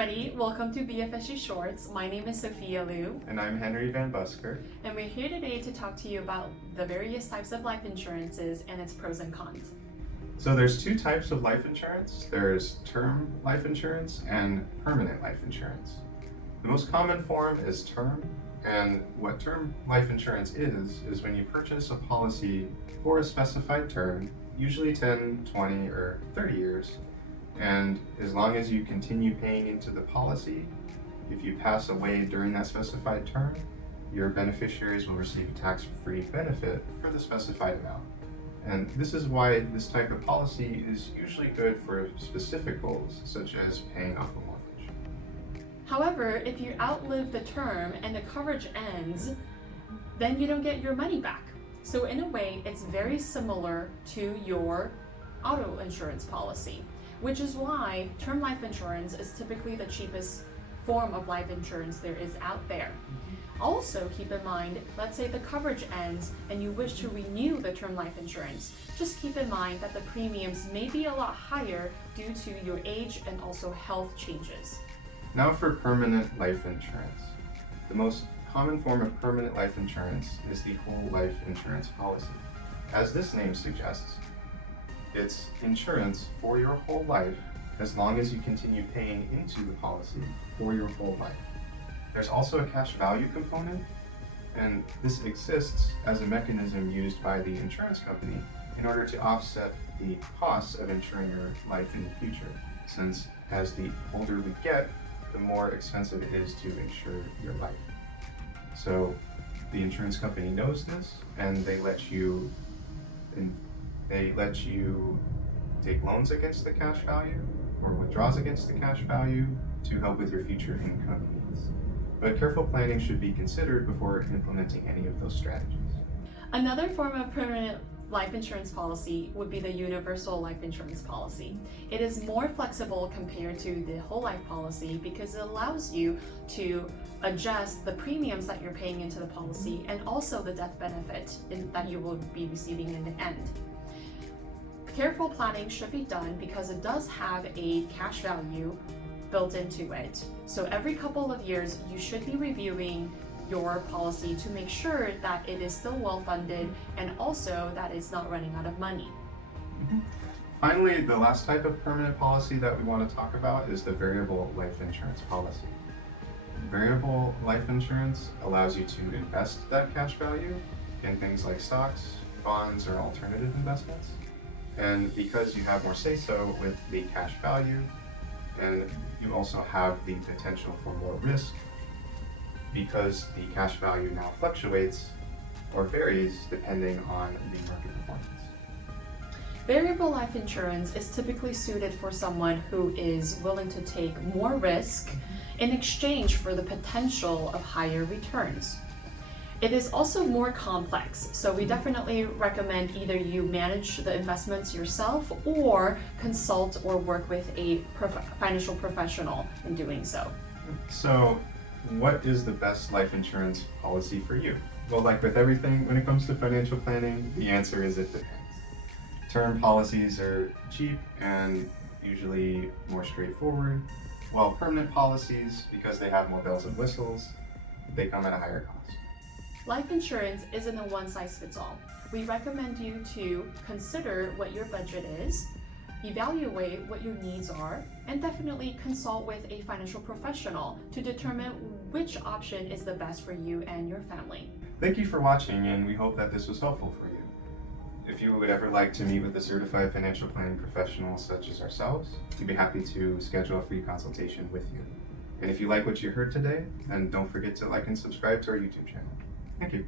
everybody, welcome to BFSU Shorts. My name is Sophia Liu. And I'm Henry Van Busker. And we're here today to talk to you about the various types of life insurances and its pros and cons. So there's two types of life insurance. There's term life insurance and permanent life insurance. The most common form is term, and what term life insurance is when you purchase a policy for a specified term, usually 10, 20, or 30 years, and as long as you continue paying into the policy, if you pass away during that specified term, your beneficiaries will receive a tax-free benefit for the specified amount. And this is why this type of policy is usually good for specific goals, such as paying off a mortgage. However, if you outlive the term and the coverage ends, then you don't get your money back. So in a way, it's very similar to your auto insurance policy, which is why term life insurance is typically the cheapest form of life insurance there is out there. Also, keep in mind, let's say the coverage ends and you wish to renew the term life insurance. Just keep in mind that the premiums may be a lot higher due to your age and also health changes. Now for permanent life insurance. The most common form of permanent life insurance is the whole life insurance policy. As this name suggests, it's insurance for your whole life as long as you continue paying into the policy for your whole life. There's also a cash value component, and this exists as a mechanism used by the insurance company in order to offset the costs of insuring your life in the future, since as the older we get, the more expensive it is to insure your life. So the insurance company knows this, and they let you take loans against the cash value or withdrawals against the cash value to help with your future income needs. But careful planning should be considered before implementing any of those strategies. Another form of permanent life insurance policy would be the universal life insurance policy. It is more flexible compared to the whole life policy because it allows you to adjust the premiums that you're paying into the policy and also the death benefit that you will be receiving in the end. Careful planning should be done because it does have a cash value built into it. So every couple of years, you should be reviewing your policy to make sure that it is still well funded and also that it's not running out of money. Finally, the last type of permanent policy that we want to talk about is the variable life insurance policy. Variable life insurance allows you to invest that cash value in things like stocks, bonds, or alternative investments. And because you have more say-so with the cash value, and you also have the potential for more risk, because the cash value now fluctuates or varies depending on the market performance. Variable life insurance is typically suited for someone who is willing to take more risk in exchange for the potential of higher returns. It is also more complex, so we definitely recommend either you manage the investments yourself or consult or work with a financial professional in doing so. So, what is the best life insurance policy for you? Well, like with everything, when it comes to financial planning, the answer is it depends. Term policies are cheap and usually more straightforward, while permanent policies, because they have more bells and whistles, they come at a higher cost. Life insurance isn't a one-size-fits-all. We recommend you to consider what your budget is, evaluate what your needs are, and definitely consult with a financial professional to determine which option is the best for you and your family. Thank you for watching, and we hope that this was helpful for you. If you would ever like to meet with a certified financial planning professional such as ourselves, we'd be happy to schedule a free consultation with you. And if you like what you heard today, then don't forget to like and subscribe to our YouTube channel. Thank you.